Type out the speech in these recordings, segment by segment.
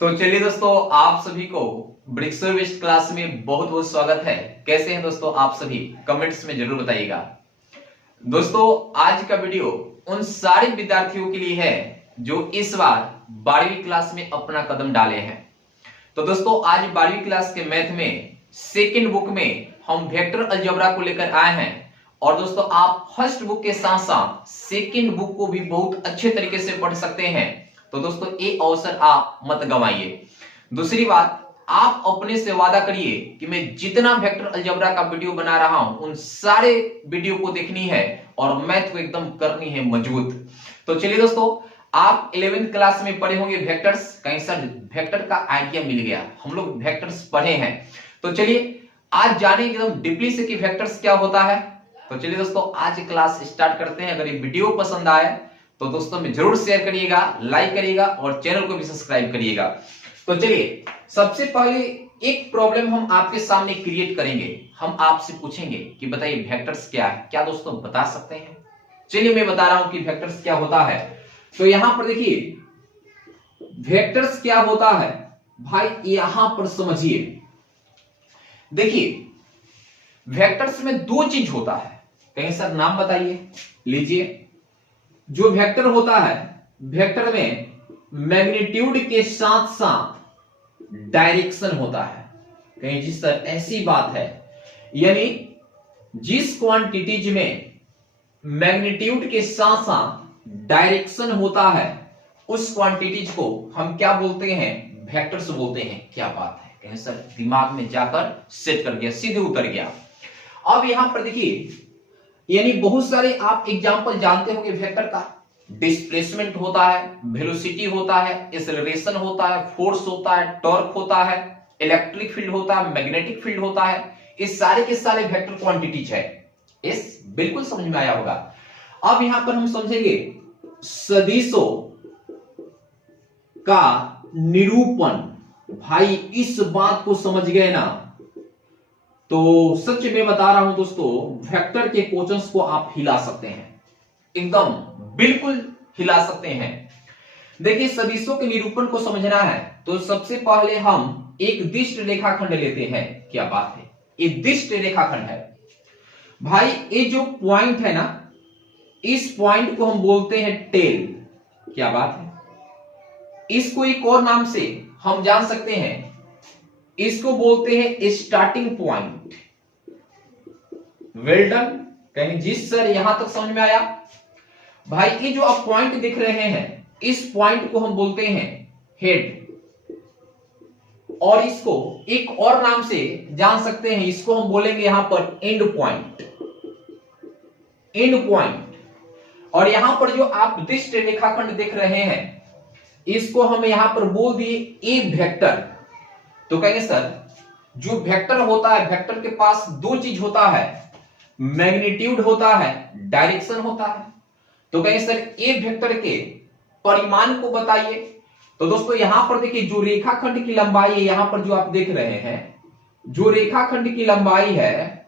तो चलिए दोस्तों, आप सभी को ब्रिक्सोविस्ट क्लास में बहुत बहुत स्वागत है। कैसे हैं दोस्तों आप सभी? कमेंट्स में जरूर बताइएगा। दोस्तों, आज का वीडियो उन सारे विद्यार्थियों के लिए है जो इस बार 12वीं क्लास में अपना कदम डाले हैं। तो दोस्तों, आज 12वीं क्लास के मैथ में सेकेंड बुक में हम वेक्टर अलजेब्रा को लेकर आए हैं। और दोस्तों, आप फर्स्ट बुक के साथ साथ सेकेंड बुक को भी बहुत अच्छे तरीके से पढ़ सकते हैं। तो दोस्तों, ये अवसर आप मत गंवाइए। दूसरी बात, आप अपने से वादा करिए कि मैं जितना वेक्टर अलजेब्रा का वीडियो बना रहा हूं उन सारे वीडियो को देखनी है और मैथ को एकदम करनी है मजबूत। तो चलिए दोस्तों, आप 11th क्लास में पढ़े होंगे वेक्टर्स। कहीं सर वेक्टर का आइडिया मिल गया, हम लोग वेक्टर्स पढ़े हैं। तो चलिए आज जाने एकदम डीपली से कि वेक्टर्स क्या होता है। तो चलिए दोस्तों, आज क्लास स्टार्ट करते हैं। अगर ये वीडियो पसंद आए तो दोस्तों में जरूर शेयर करिएगा, लाइक करिएगा और चैनल को भी सब्सक्राइब करिएगा। तो चलिए, सबसे पहले एक प्रॉब्लम हम आपके सामने क्रिएट करेंगे। हम आपसे पूछेंगे कि बताइए वेक्टर्स क्या है। क्या दोस्तों बता सकते हैं? चलिए मैं बता रहा हूं कि वेक्टर्स क्या होता है। तो यहां पर देखिए, वेक्टर्स क्या होता है भाई, यहां पर समझिए। देखिए, वेक्टर्स में दो चीज होता है। कहीं सर नाम बताइए। लीजिए, जो वेक्टर होता है, वेक्टर में मैग्नीट्यूड के साथ साथ डायरेक्शन होता है। कहीं जी सर ऐसी बात है, यानी जिस क्वांटिटीज में मैग्नीट्यूड के साथ साथ डायरेक्शन होता है उस क्वांटिटीज को हम क्या बोलते हैं? वेक्टर्स बोलते हैं। क्या बात है, कहीं सर दिमाग में जाकर सेट कर गया, सीधे उतर गया। अब यहां पर देखिए, यानी बहुत सारे आप एग्जांपल जानते होंगे वेक्टर का। डिस्प्लेसमेंट होता है, वेलोसिटी होता है, एक्सेलरेशन होता है, फोर्स होता है, टॉर्क होता है, इलेक्ट्रिक फील्ड होता है, मैग्नेटिक फील्ड होता है। इस सारे के सारे वेक्टर क्वांटिटीज है। इस बिल्कुल समझ में आया होगा। अब यहां पर हम समझेंगे सदिशों का निरूपण। भाई इस बात को समझ गए ना तो सच में बता रहा हूं दोस्तों, वेक्टर के क्वेश्चंस को आप हिला सकते हैं, एकदम बिल्कुल हिला सकते हैं। देखिए, सदिशों के निरूपण को समझना है तो सबसे पहले हम एक दिष्ट रेखाखंड लेते हैं। क्या बात है, ये दिष्ट रेखाखंड है भाई। ये जो पॉइंट है ना, इस पॉइंट को हम बोलते हैं टेल। क्या बात है, इसको एक और नाम से हम जान सकते हैं, इसको बोलते हैं स्टार्टिंग पॉइंट। Well done. कहीं जिस सर यहां तक समझ में आया भाई। ये जो आप पॉइंट दिख रहे हैं, इस पॉइंट को हम बोलते हैं हेड, और इसको एक और नाम से जान सकते हैं, इसको हम बोलेंगे यहां पर एंड पॉइंट। And point. और यहां पर जो आप दिष्ट रेखाखंड देख रहे हैं, इसको हम यहां पर बोल दिए ए वेक्टर। तो कहेंगे सर, जो वेक्टर होता है, वेक्टर के पास दो चीज होता है, मैग्नीट्यूड होता है, डायरेक्शन होता है। तो कहेंगे सर ए वेक्टर के परिमाण को बताइए। तो दोस्तों यहां पर देखिए, जो रेखाखंड की लंबाई है, यहां पर जो आप देख रहे हैं, जो रेखाखंड की लंबाई है,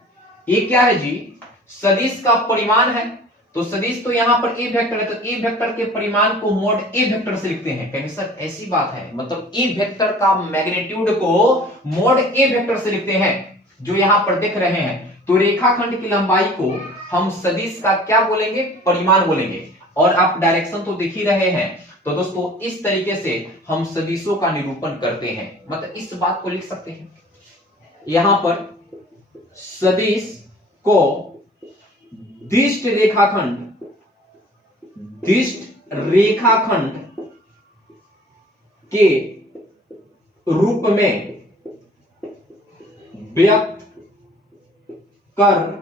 ये क्या है जी? सदिश का परिमाण है। तो सदिश तो यहां पर ए वेक्टर है, तो ए वेक्टर के परिमाण को मोड ए वेक्टर से लिखते हैं। कहेंगे सर ऐसी बात है, मतलब ए वेक्टर का मैग्नीट्यूड को मोड ए वेक्टर से लिखते हैं, जो यहां पर देख रहे हैं। तो रेखाखंड की लंबाई को हम सदिश का क्या बोलेंगे? परिमाण बोलेंगे। और आप डायरेक्शन तो देख ही रहे हैं। तो दोस्तों इस तरीके से हम सदिशों का निरूपण करते हैं, मतलब इस बात को लिख सकते हैं। यहां पर सदिश को दिष्ट रेखाखंड के रूप में व्यक्त कर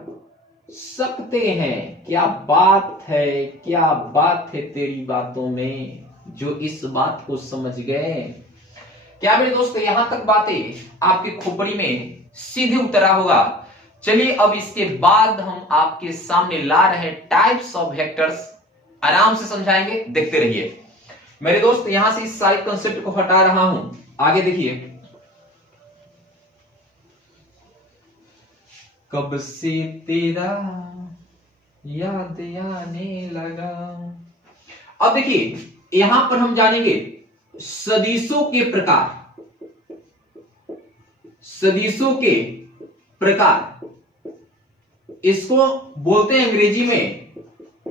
सकते हैं। क्या बात है, क्या बात है तेरी बातों में, जो इस बात को समझ गए। क्या मेरे दोस्तों यहां तक बातें आपकी खोपड़ी में सीधे उतरा होगा। चलिए अब इसके बाद हम आपके सामने ला रहे हैं टाइप्स ऑफ वेक्टर्स। आराम से समझाएंगे, देखते रहिए मेरे दोस्त। यहां से इस सारे कंसेप्ट को हटा रहा हूं, आगे देखिए। कब से तेरा याद आने लगा। अब देखिए, यहां पर हम जानेंगे सदिशों के प्रकार, सदिशों के प्रकार, इसको बोलते हैं अंग्रेजी में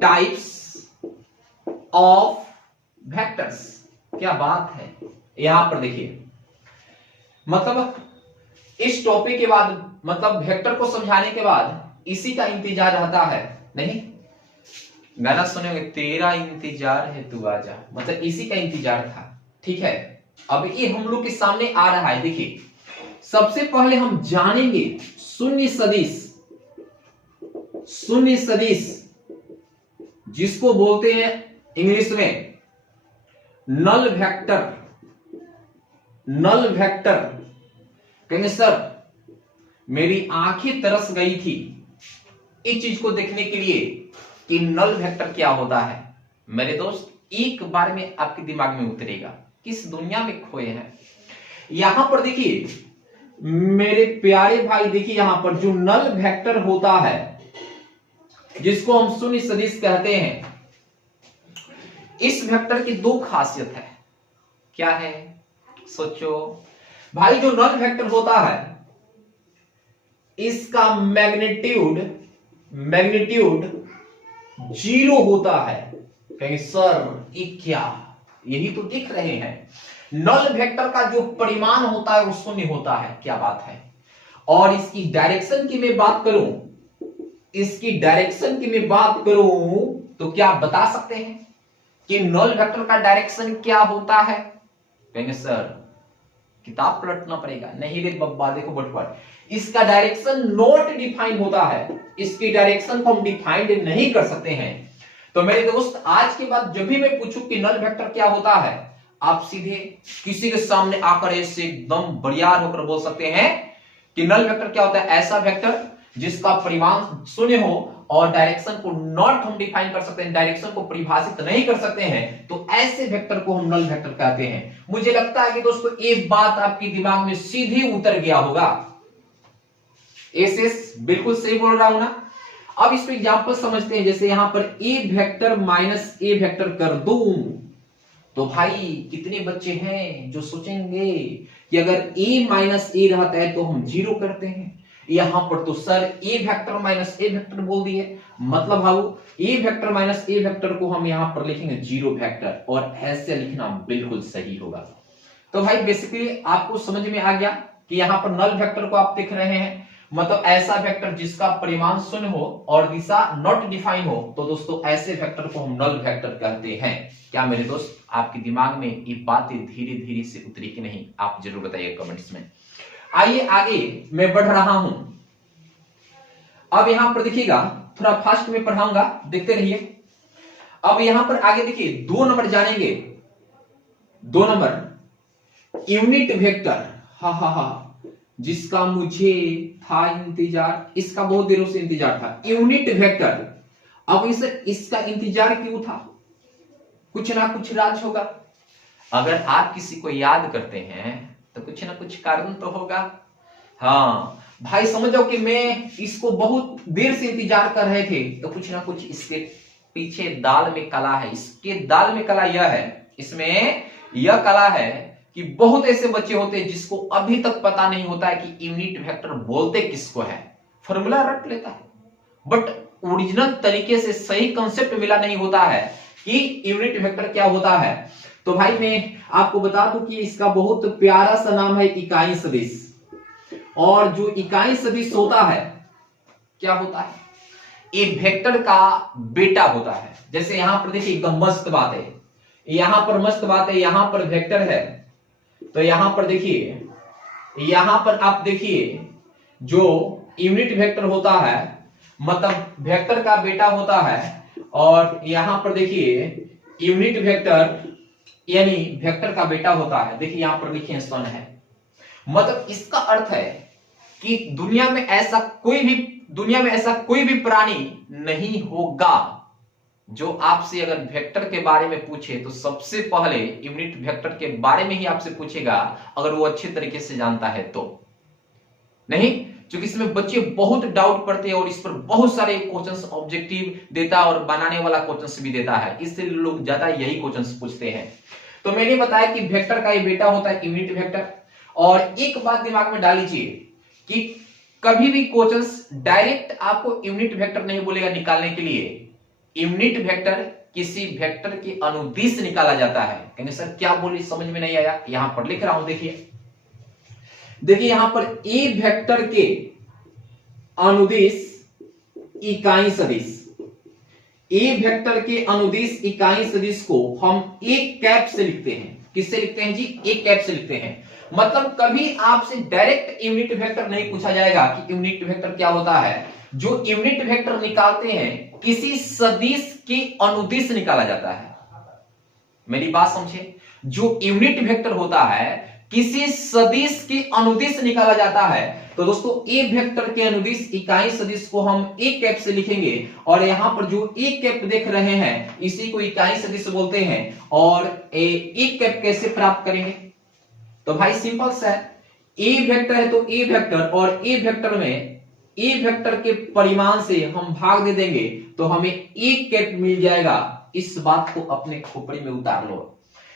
टाइप्स ऑफ वेक्टर्स। क्या बात है। यहां पर देखिए, मतलब इस टॉपिक के बाद, मतलब वेक्टर को समझाने के बाद इसी का इंतजार रहता है। नहीं, गाना सुनेंगे, तेरा इंतजार है तू आजा, मतलब इसी का इंतजार था। ठीक है, अब ये हम लोग के सामने आ रहा है। देखिए, सबसे पहले हम जानेंगे शून्य सदिश, शून्य सदिश जिसको बोलते हैं इंग्लिश में नल वेक्टर। नल वेक्टर, कहेंगे सर मेरी आंखें तरस गई थी इस चीज को देखने के लिए कि नल वेक्टर क्या होता है। मेरे दोस्त, एक बार में आपके दिमाग में उतरेगा, किस दुनिया में खोए हैं। यहां पर देखिए मेरे प्यारे भाई, देखिए यहां पर जो नल वेक्टर होता है जिसको हम शून्य सदिश कहते हैं, इस वेक्टर की दो खासियत है। क्या है सोचो भाई। जो नल वेक्टर होता है इसका मैग्नीट्यूड जीरो होता है। कहेंगे सर ये क्या, यही तो दिख रहे हैं। नल वेक्टर का जो परिमाण होता है वो शून्य होता है। क्या बात है। और इसकी डायरेक्शन की मैं बात करूं, इसकी डायरेक्शन की मैं बात करूं तो क्या बता सकते हैं कि नल वेक्टर का डायरेक्शन क्या होता है। कहेंगे सर किताब पलटना पड़ेगा। नहीं रे बब्बा, देखो बटवर, इसका डायरेक्शन नॉट डिफाइंड होता है। इसकी डायरेक्शन को हम डिफाइंड नहीं कर सकते हैं। तो मेरे दोस्त, आज के बाद जब भी मैं पूछूं कि नल वेक्टर क्या होता है, आप सीधे किसी के सामने आकर ऐसे एकदम बरियार होकर बोल सकते हैं कि नल वेक्टर क्या होता है। ऐसा वेक्टर जिसका परिमाण शून्य हो और डायरेक्शन को नॉट हम डिफाइन कर सकते हैं, डायरेक्शन को परिभाषित नहीं कर सकते हैं, तो ऐसे वेक्टर को हम नल वेक्टर कहते हैं। मुझे लगता है कि दोस्तों एक बात आपके दिमाग में सीधी उतर गया होगा। एस बिल्कुल सही बोल रहा हूं ना। अब इसको एग्जांपल समझते हैं। जैसे यहां पर A vector minus A vector कर दूं तो भाई कितने बच्चे हैं जो सोचेंगे कि अगर ए माइनस ए रहता है तो हम जीरो करते हैं। यहां पर तो सर ए वेक्टर माइनस ए वेक्टर बोल दिए, मतलब भाई ए वेक्टर माइनस ए वेक्टर को हम यहां पर लिखेंगे जीरो वेक्टर, और ऐसे लिखना बिल्कुल सही होगा। तो भाई बेसिकली आपको समझ में आ गया कि यहां पर नल वेक्टर को आप देख रहे हैं, मतलब ऐसा वेक्टर जिसका परिमाण शून्य हो और दिशा नॉट डिफाइन हो, तो दोस्तों ऐसे वेक्टर को हम नल वेक्टर कहते हैं। क्या मेरे दोस्त आपके दिमाग में ये बातें धीरे धीरे से उतरी कि नहीं, आप जरूर बताइए कमेंट्स में। आइए आगे मैं बढ़ रहा हूं। अब यहां पर देखिएगा, थोड़ा फास्ट में पढ़ाऊंगा, देखते रहिए। अब यहां पर आगे देखिए 2 नंबर जानेंगे। 2 नंबर यूनिट वेक्टर, जिसका मुझे था इंतजार, इसका बहुत देरों से इंतजार था, यूनिट वेक्टर। अब इसका इंतजार क्यों था, कुछ ना कुछ राज होगा। अगर आप किसी को याद करते हैं तो कुछ ना कुछ कारण तो होगा। हाँ भाई समझ जाओ कि मैं इसको बहुत देर से इंतजार कर रहे थे, तो कुछ ना कुछ इसके पीछे दाल में कला है। इसके दाल में कला यह है, इसमें यह कला है कि बहुत ऐसे बच्चे होते हैं जिसको अभी तक पता नहीं होता है कि यूनिट वेक्टर बोलते किसको है। फॉर्मूला रट लेता है, बट ओरिजिनल तरीके से सही कंसेप्ट मिला नहीं होता है कि यूनिट वेक्टर क्या होता है। तो भाई मैं आपको बता दूं कि इसका बहुत प्यारा सा नाम है इकाई सदिश। और जो इकाई सदिश होता है, क्या होता है, एक वेक्टर का बेटा होता है। जैसे यहां पर देखिए एकदम मस्त बात है, यहां पर मस्त बात है, यहां पर वेक्टर है, तो यहां पर देखिए, यहां पर आप देखिए जो यूनिट वेक्टर होता है, मतलब वेक्टर का बेटा होता है, और यहां पर देखिए यूनिट वेक्टर यानी वेक्टर का बेटा होता है। देखिए यहां पर लिखिए सन है, मतलब इसका अर्थ है कि दुनिया में ऐसा कोई भी प्राणी नहीं होगा जो आपसे अगर वेक्टर के बारे में पूछे तो सबसे पहले यूनिट वेक्टर के बारे में ही आपसे पूछेगा, अगर वो अच्छे तरीके से जानता है तो। नहीं, क्योंकि इसमें बच्चे बहुत डाउट करते हैं और इस पर बहुत सारे क्वेश्चंस ऑब्जेक्टिव देता है और बनाने वाला क्वेश्चंस भी देता है, इसलिए लोग ज्यादा यही क्वेश्चंस पूछते हैं। तो मैंने बताया कि वेक्टर का ये बेटा होता है यूनिट वेक्टर। और एक बात दिमाग में डाल लीजिए कि कभी भी क्वेश्चंस डायरेक्ट आपको यूनिट वेक्टर नहीं बोलेगा निकालने के लिए। यूनिट वेक्टर किसी वेक्टर के अनुदिश निकाला जाता है। कहेंगे सर क्या बोले, समझ में नहीं आया। यहां पर लिख रहा हूं, देखिए यहां पर ए वेक्टर के अनुदिश इकाई सदिश, ए वेक्टर के अनुदिश इकाई सदिश को हम एक कैप से लिखते हैं। किससे लिखते हैं जी? एक कैप से लिखते हैं। मतलब कभी आपसे डायरेक्ट यूनिट वेक्टर नहीं पूछा जाएगा कि यूनिट वेक्टर क्या होता है। जो यूनिट वेक्टर निकालते हैं किसी सदिश के अनुदिश निकाला जाता है। मेरी बात समझे, जो यूनिट वेक्टर होता है किसी सदिश के अनुदिश निकाला जाता है। तो दोस्तों ए वेक्टर के अनुदिश इकाई सदिश को हम एक कैप से लिखेंगे। और यहां पर जो एक कैप देख रहे हैं इसी को इकाई सदिश बोलते हैं। और एक कैप कैसे प्राप्त करेंगे? तो भाई सिंपल सा है, ए वेक्टर है तो ए वेक्टर, और ए वेक्टर में ए वेक्टर के परिमाण से हम भाग दे देंगे तो हमें एक कैप मिल जाएगा। इस बात को अपने खोपड़ी में उतार लो।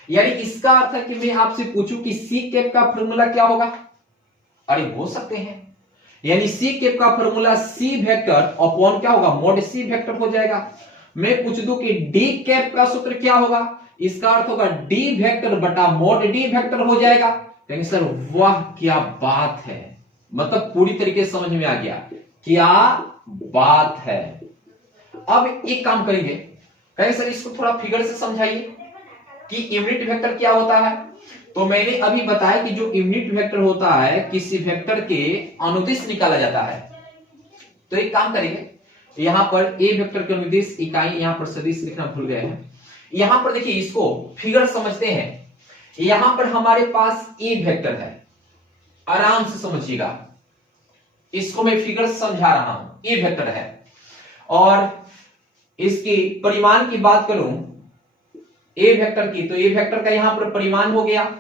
यानी इसका अर्थ है कि मैं आपसे पूछूं कि सी कैप का फॉर्मूला क्या होगा? अरे हो सकते हैं, यानी सी कैप का फॉर्मूला सी वेक्टर अपॉन क्या होगा? मॉड सी वेक्टर हो जाएगा। मैं पूछ दूं कि डी कैप का सूत्र क्या होगा? इसका अर्थ होगा डी वेक्टर बटा मॉड डी वेक्टर हो जाएगा। कहेंगे सर वाह क्या बात है, मतलब पूरी तरीके से समझ में आ गया, क्या बात है। अब एक काम करेंगे, कहेंगे सर इसको थोड़ा फिगर से समझाइए कि यूनिट वेक्टर क्या होता है। तो मैंने अभी बताया कि जो यूनिट वेक्टर होता है किसी वेक्टर के अनुदिश निकाला जाता है। तो एक काम करेंगे, यहां पर ए वेक्टर के अनुदिश इकाई, यहां पर सदिश लिखना भूल गए हैं। यहां पर देखिए इसको फिगर समझते हैं। यहां पर हमारे पास ए वेक्टर है, आराम से समझिएगा, इसको मैं फिगर समझा रहा हूं। ए वेक्टर है और इसकी परिमाण की बात करूं ए वेक्टर की, तो ए वेक्टर का यहां पर परिमाण हो गया,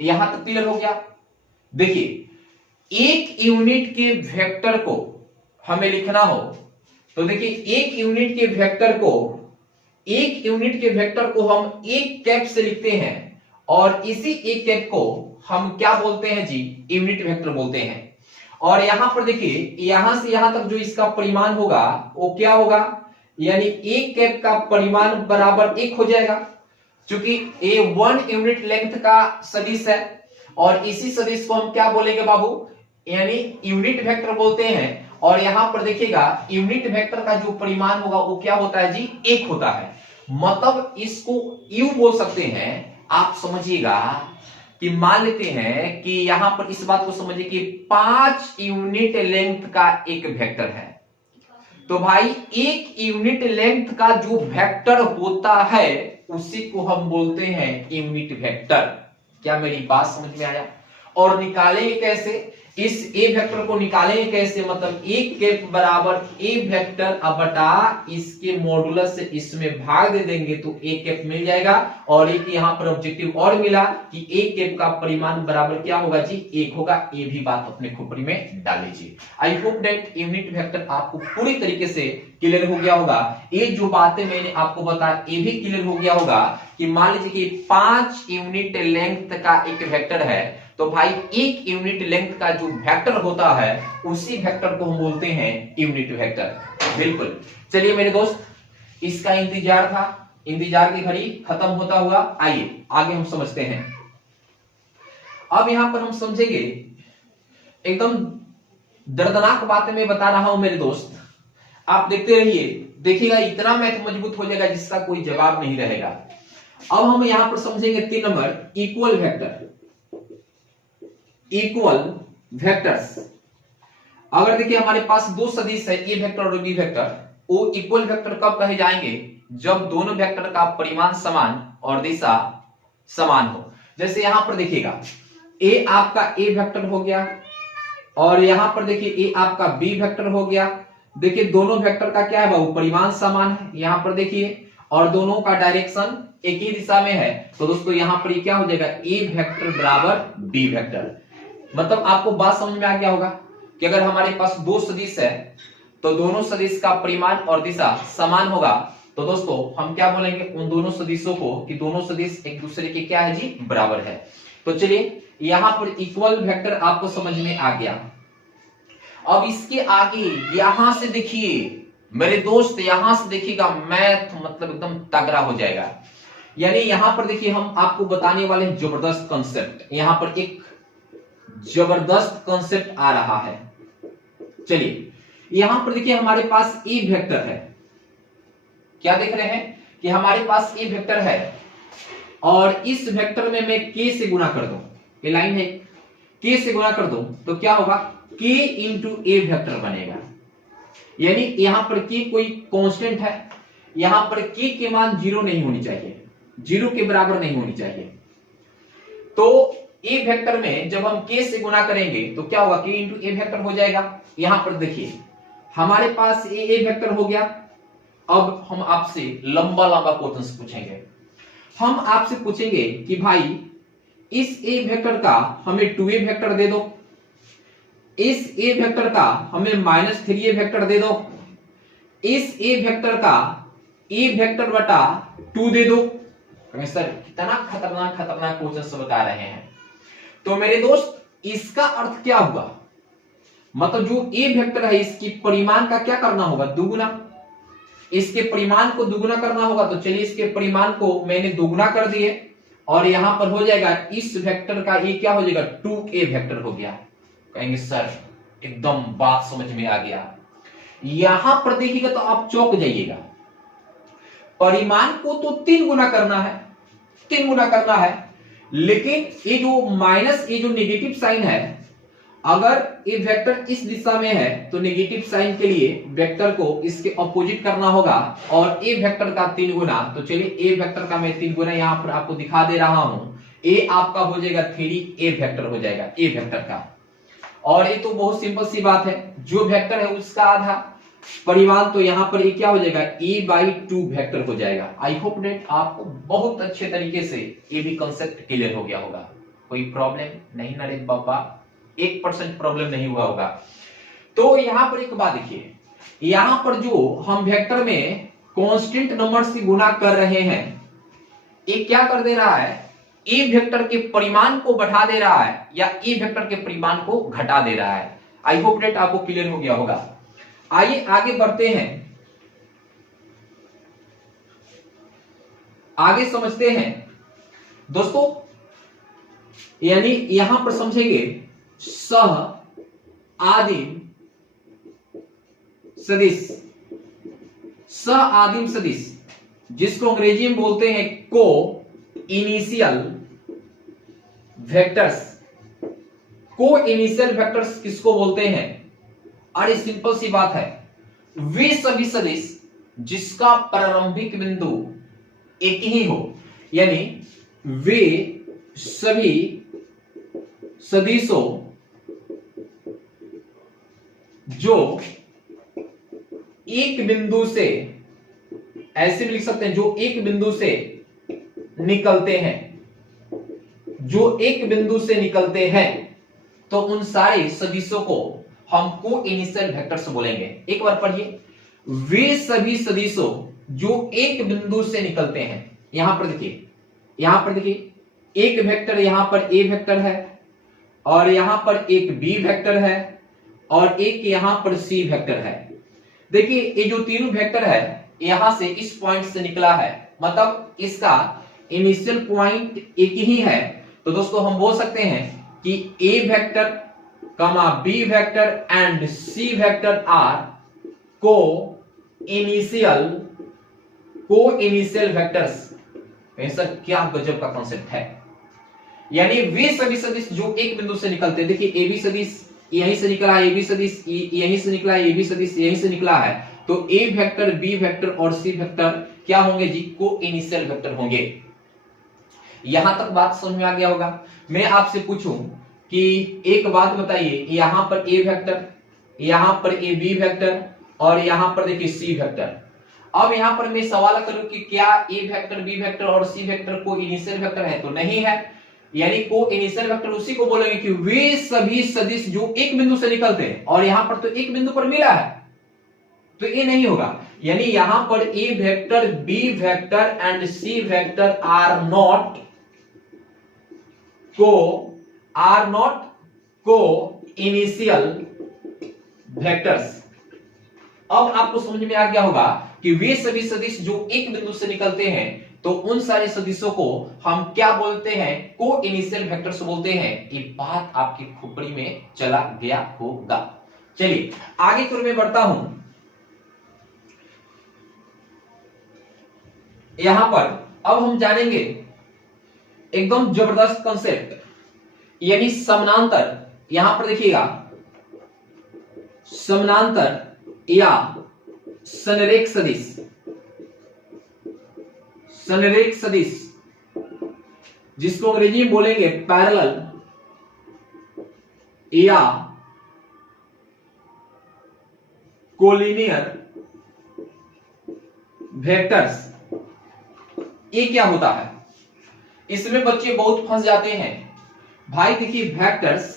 यहां तक क्लियर हो गया। देखिए एक यूनिट के वेक्टर को हमें लिखना हो तो देखिए एक यूनिट के वेक्टर को हम एक कैप से लिखते हैं। और इसी एक कैप को हम क्या बोलते हैं जी? यूनिट वेक्टर बोलते हैं। और यहां पर देखिए यहां से यहां तक जो इसका परिमाण होगा वो क्या होगा? यानी एक कैप का परिमाण बराबर 1 हो जाएगा, क्योंकि ए 1 यूनिट लेंथ का सदिश है। और इसी सदिश को हम क्या बोलेंगे बाबू? यानी यूनिट वेक्टर बोलते हैं। और यहां पर देखिएगा यूनिट वेक्टर का जो परिमाण होगा वो क्या होता है जी? 1 होता है। मतलब इसको यूं बोल सकते हैं, आप समझिएगा कि मान लेते हैं कि यहां पर इस बात को समझिए कि 5 यूनिट लेंथ का एक वेक्टर है। तो भाई एक यूनिट लेंथ का जो वेक्टर होता है उसी को हम बोलते हैं यूनिट वेक्टर। क्या मेरी बात समझ में आया? और निकालेंगे कैसे? इस ए वेक्टर को निकालेंगे कैसे? मतलब एक कैप बराबर ए वेक्टर बटा इसके मॉडुलस से इसमें भाग दे देंगे तो एक कैप मिल जाएगा। और एक यहां पर ऑब्जेक्टिव और मिला कि एक कैप का परिमाण बराबर क्या होगा जी? 1 होगा। ये भी बात अपने खोपड़ी में डाल लीजिए। I hope that unit vector आपको पूरी तरीके से क्लियर हो गया होगा। ये जो बातें मैंने आपको बताया ये भी क्लियर हो गया होगा कि मान लीजिए कि 5 यूनिट लेंथ का एक वेक्टर है, तो भाई एक यूनिट लेंथ का जो वेक्टर होता है उसी वेक्टर को हम बोलते हैं यूनिट वेक्टर। बिल्कुल। चलिए मेरे दोस्त, इसका इंतजार था, इंतजार की घड़ी खत्म होता हुआ आइए आगे हम समझते हैं। अब यहां पर हम समझेंगे एकदम दर्दनाक बातें मैं बता रहा हूं मेरे दोस्त, आप देखते रहिए, देखिएगा इतना मैथ मजबूत हो जाएगा जिसका कोई जवाब नहीं रहेगा। अब हम यहां पर समझेंगे 3 number equal vector. Equal vectors, अगर देखिए हमारे पास दो सदिश है ए वेक्टर और बी वेक्टर, वो इक्वल वेक्टर कब कहे जाएंगे? जब दोनों वेक्टर का परिमाण समान और दिशा समान हो। जैसे यहां पर देखिएगा ए आपका ए वेक्टर हो गया और यहां पर देखिए ए आपका बी वेक्टर हो गया। देखिए दोनों वेक्टर का क्या है बाबू? परिमाण समान है यहां पर देखिए, और दोनों का डायरेक्शन एक ही दिशा में है। तो दोस्तों यहां पर ये क्या हो जाएगा? ए वेक्टर बराबर बी वेक्टर। मतलब आपको बात समझ में आ गया होगा कि अगर हमारे पास दो सदिश है तो दोनों सदिश का परिमाण और दिशा समान होगा तो दोस्तों हम क्या बोलेंगे उन दोनों सदिशों को कि दोनों सदिश एक दूसरे के क्या है जी, बराबर है। तो चलिए यहां पर इक्वल वेक्टर आपको समझ में आ गया। अब इसके आगे यहां से देखिए मेरे दोस्त, यहां से देखिएगा मैथ मतलब एकदम तगड़ा हो जाएगा। यानी यहां पर देखिए हम आपको बताने वाले हैं जबरदस्त कॉन्सेप्ट। यहां पर एक जबरदस्त कॉन्सेप्ट आ रहा है। चलिए यहां पर देखिए हमारे पास ए वेक्टर है। क्या देख रहे हैं कि हमारे पास ए वेक्टर है और इस वेक्टर में मैं के से गुणा कर दूं, ये लाइन है, के से गुणा कर दूं तो क्या होगा, के इंटू ए वेक्टर बनेगा। यानी यहां पर के कोई कांस्टेंट है, यहां पर के मान 0 नहीं होनी चाहिए, 0 के बराबर नहीं होनी चाहिए। तो ए वेक्टर में जब हम के से गुणा करेंगे तो क्या होगा, के इंटू ए वेक्टर हो जाएगा। यहां पर देखिए हमारे पास ए वेक्टर हो गया। अब हम आपसे लंबा लंबा क्वेश्चन पूछेंगे। हम आपसे पूछेंगे कि भाई इस ए वेक्टर का हमें 2a वेक्टर दे दो, इस ए वेक्टर का हमें -3a वेक्टर दे दो, इस ए वेक्टर का ए वेक्टर बटा 2 दे दो। सर कितना खतरनाक खतरनाक क्वेश्चन बता रहे हैं। तो मेरे दोस्त इसका अर्थ क्या हुआ, मतलब जो ए वेक्टर है इसकी परिमाण का क्या करना होगा, दुगुना। इसके परिमाण को दुगुना करना होगा। तो चलिए इसके परिमाण को मैंने दुगुना कर दिए और यहां पर हो जाएगा इस वेक्टर का ये क्या हो जाएगा, 2a वेक्टर हो गया। कहेंगे सर एकदम बात समझ में आ गया। यहां पर देखिएगा तो आप चौंक जाइएगा। परिमाण को तो 3 गुना करना है, 3 गुना करना है, लेकिन ये जो माइनस, ये जो नेगेटिव साइन है, अगर ये वेक्टर इस दिशा में है तो नेगेटिव साइन के लिए वेक्टर को इसके ऑपोजिट करना होगा और ए वेक्टर का 3 गुना। तो चलिए ए वेक्टर का मैं 3 गुना यहां पर आपको दिखा दे रहा हूं। ए आपका हो जाएगा 3a वेक्टर हो जाएगा ए वेक्टर का। और ये तो बहुत सिंपल सी बात है, जो वेक्टर है उसका आधा परिमाण, तो यहां पर ये क्या हो जाएगा, a/2 वेक्टर हो जाएगा। आई होप डेट आपको बहुत अच्छे तरीके से ये भी कंसेप्ट क्लियर हो गया होगा। कोई प्रॉब्लम नहीं ना रे बाबा, 1% प्रॉब्लम नहीं हुआ होगा। तो यहां पर एक बात देखिए, यहां पर जो हम वेक्टर में कांस्टेंट नंबर से गुणा कर रहे हैं, ये क्या कर दे रहा है, ए वेक्टर के परिमाण को बढ़ा दे रहा है या ए वेक्टर के परिमाण को घटा दे रहा है। आई होप डेट आपको क्लियर हो गया होगा। आइए आगे बढ़ते हैं, आगे समझते हैं दोस्तों। यानी यहां पर समझेंगे सह आदिम सदिश, सह आदिम सदिश जिसको अंग्रेजी में बोलते हैं को इनिशियल वेक्टर्स। को इनिशियल वेक्टर्स किसको बोलते हैं, अरे सिंपल सी बात है, वे सभी सदिश जिसका प्रारंभिक बिंदु एक ही हो। यानी वे सभी सदिशों जो एक बिंदु से, ऐसे भी लिख सकते हैं, जो एक बिंदु से निकलते हैं, जो एक बिंदु से निकलते हैं, तो उन सारे सदिशों को हम को इनिशियल वेक्टर्स बोलेंगे। एक बार पढ़िए, वे सभी सदिशों जो एक बिंदु से निकलते हैं। यहां पर देखिए, यहां पर देखिए एक वेक्टर, यहां पर ए वेक्टर है और यहां पर एक बी वेक्टर है और एक यहां पर सी वेक्टर है। देखिए ये जो तीनों वेक्टर है यहां से इस पॉइंट से निकला है, मतलब इसका इनिशियल पॉइंट एक ही है। तो दोस्तों हम बोल सकते हैं कि A vector comma B vector and C vector are को इनिशियल वेक्टर्स। सर क्या गजब का कॉन्सेप्ट है। यानी वे सभी सदिश जो एक बिंदु से निकलते हैं, देखिए ए बी सदिश यहीं से निकला है, ए बी सदिश यहीं से निकला है, ए बी सदिश यहीं से निकला है, तो ए वेक्टर बी वेक्टर और सी वेक्टर क्या होंगे जी, को इनिशियल वेक्टर होंगे। यहां तक बात समझ में आ गया होगा। मैं आपसे पूछूं कि एक बात बताइए, यहां पर ए वेक्टर, यहां पर ए बी वेक्टर और यहां पर देखिए सी वेक्टर। अब यहां पर मैं सवाल करूं कि क्या ए वेक्टर बी वेक्टर और सी वेक्टर को इनिशियल वेक्टर है, तो नहीं है। यानी को इनिशियल वेक्टर उसी को बोलेंगे कि वे सभी सदिश जो एक बिंदु से निकलते हैं, और यहां पर तो एक बिंदु पर मिला है, तो ये नहीं होगा। यानी यहां पर A vector, B vector and C vector are not को इनिशियल वेक्टर्स। अब आपको समझ में आ गया होगा कि वे सभी सदिश जो एक बिंदु से निकलते हैं तो उन सारे सदिशों को हम क्या बोलते हैं, को इनिशियल वेक्टर्स बोलते हैं। ये बात आपकी खोपड़ी में चला गया होगा। चलिए आगे की ओर में बढ़ता हूं। यहां पर अब हम जानेंगे एकदम जबरदस्त कंसेप्ट, यानी समानांतर। यहां पर देखिएगा समानांतर या संरेख सदिश, संरेख सदिश जिसको अंग्रेजी में बोलेंगे पैरेलल या कोलिनियर वेक्टर्स। ये क्या होता है, इसमें बच्चे बहुत फंस जाते हैं। भाई देखिए, वेक्टर्स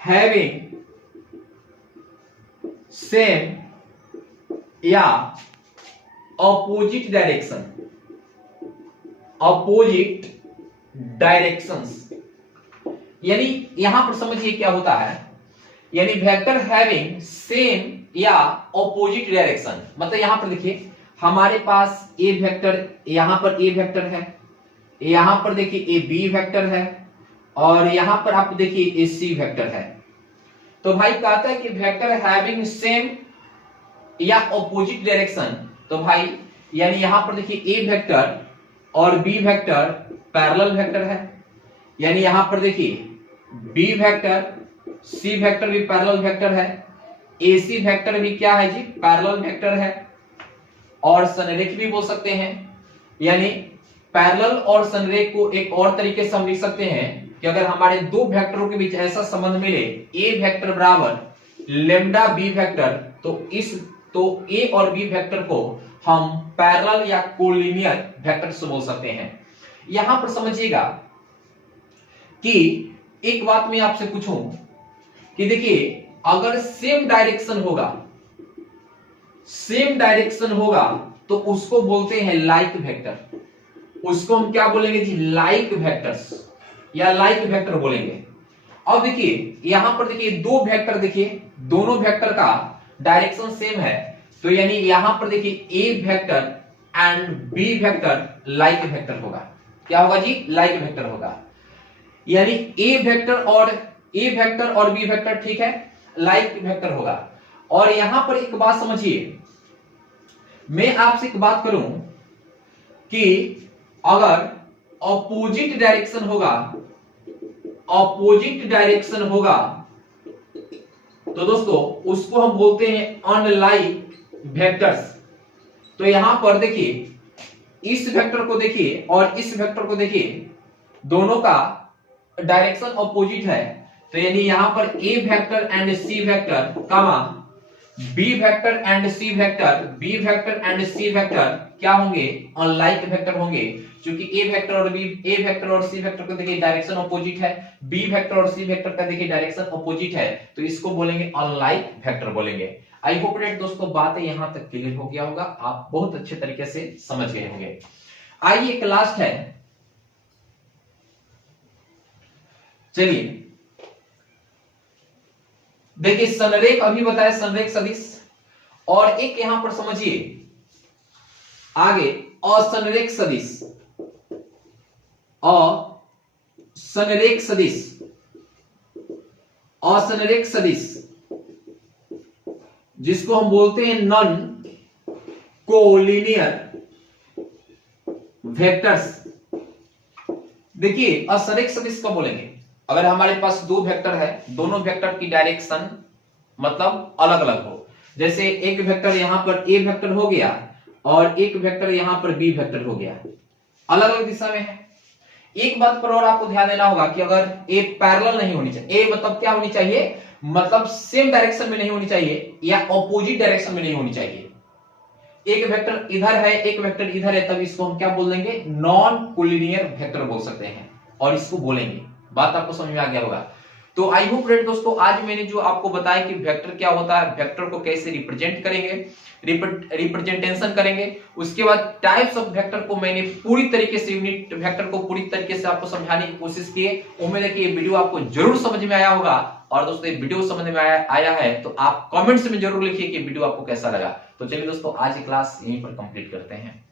हैविंग सेम या अपोजिट डायरेक्शन, अपोजिट डायरेक्शंस। यानी यहां पर समझिए क्या होता है, यानी वेक्टर हैविंग सेम या अपोजिट डायरेक्शन। मतलब यहां पर देखिए हमारे पास ए वेक्टर, यहां पर ए वेक्टर है, यहां पर देखिए ए बी वेक्टर है, और यहां पर आप देखिए ए सी वेक्टर है। तो भाई कहता है कि वेक्टर हैविंग सेम या अपोजिट डायरेक्शन। तो भाई यानी यहां पर देखिए ए वेक्टर और बी वेक्टर पैरेलल वेक्टर है, यानी यहां पर देखिए बी वेक्टर सी वेक्टर भी पैरेलल वेक्टर है, ए सी वेक्टर भी क्या है जी, पैरेलल वेक्टर है। और संरेख भी बोल सकते हैं, यानी पैरेलल और संरेख को एक और तरीके से हम लिख सकते हैं कि अगर हमारे दो वेक्टरों के बीच ऐसा संबंध मिले, ए वेक्टर बराबर लेम्डा बी वेक्टर, तो ए और बी वेक्टर को हम पैरेलल या कोलिनियर वेक्टर से बोल सकते हैं। यहां पर समझिएगा कि एक बात मैं आपसे पूछूं कि देखिए अगर सेम डायरेक्शन होगा तो उसको बोलते हैं लाइक वेक्टर। उसको हम क्या बोलेंगे जी, लाइक वेक्टर्स या लाइक वेक्टर बोलेंगे। अब देखिए यहां पर देखिए दो वेक्टर, देखिए दोनों वेक्टर का डायरेक्शन सेम है, तो यानी यहां पर देखिए A vector and B vector like vector होगा। क्या होगा जी, लाइक वेक्टर होगा। यानी ए वेक्टर और बी वेक्टर ठीक है, लाइक वेक्टर होगा। और यहां पर एक बात समझिए, मैं आपसे एक बात करूं कि अगर अपोजिट डायरेक्शन होगा तो दोस्तों उसको हम बोलते हैं अनलाइक वेक्टर्स। तो यहां पर देखिए इस वेक्टर को देखिए और इस वेक्टर को देखिए, दोनों का डायरेक्शन अपोजिट है, तो यानी यहां पर A vector and C vector comma B vector and C vector क्या होंगे, अनलाइक वेक्टर होंगे। क्योंकि ए वेक्टर और सी वेक्टर को देखिए डायरेक्शन अपोजिट है, बी वेक्टर और सी वेक्टर का देखिए डायरेक्शन अपोजिट है, तो इसको बोलेंगे अनलाइक वेक्टर बोलेंगे। आई होप दैट दोस्तों बातें यहां तक क्लियर हो गया होगा, आप बहुत अच्छे तरीके से समझ गए होंगे। आइए एक लास्ट है, चलिए देखिए संरेख अभी बताया, संरेख सदिश, और एक यहां पर समझिए आगे असंरेख सदिश, असंरेख सदिश जिसको हम बोलते हैं नॉन कोलिनियर वेक्टर्स। देखिए असंरेख सदिश कब बोलेंगे, अगर हमारे पास दो वेक्टर है, दोनों वेक्टर की डायरेक्शन मतलब अलग अलग हो। जैसे एक वेक्टर यहां पर ए वेक्टर हो गया और एक वेक्टर यहां पर बी वेक्टर हो गया, अलग अलग दिशा में है। एक बात पर और आपको ध्यान देना होगा कि अगर ए पैरेलल नहीं होनी चाहिए, ए मतलब क्या होनी चाहिए, मतलब सेम डायरेक्शन में नहीं होनी चाहिए या ऑपोजिट डायरेक्शन में नहीं होनी चाहिए। एक वेक्टर इधर है, एक वेक्टर इधर है, तब इसको हम क्या बोल देंगे, नॉन कोलिनियर वेक्टर बोल सकते हैं, और इसको बोलेंगे। बात आपको समझ में आ गया होगा। तो आई होप फ्रेंड दोस्तों आज मैंने जो आपको बताया कि वेक्टर क्या होता है, वेक्टर को कैसे रिप्रेजेंट करेंगे, रिप्रेजेंटेशन करेंगे, उसके बाद टाइप्स ऑफ वेक्टर को मैंने पूरी तरीके से, यूनिट वेक्टर को पूरी तरीके से आपको समझाने की कोशिश की है। उम्मीद है कि ये वीडियो आपको जरूर समझ में आया होगा। और दोस्तों ये वीडियो समझ में आया है तो आप कमेंट्स में जरूर लिखिए कि वीडियो आपको कैसा लगा। तो चलिए दोस्तों आज की क्लास यहीं पर कंप्लीट करते हैं।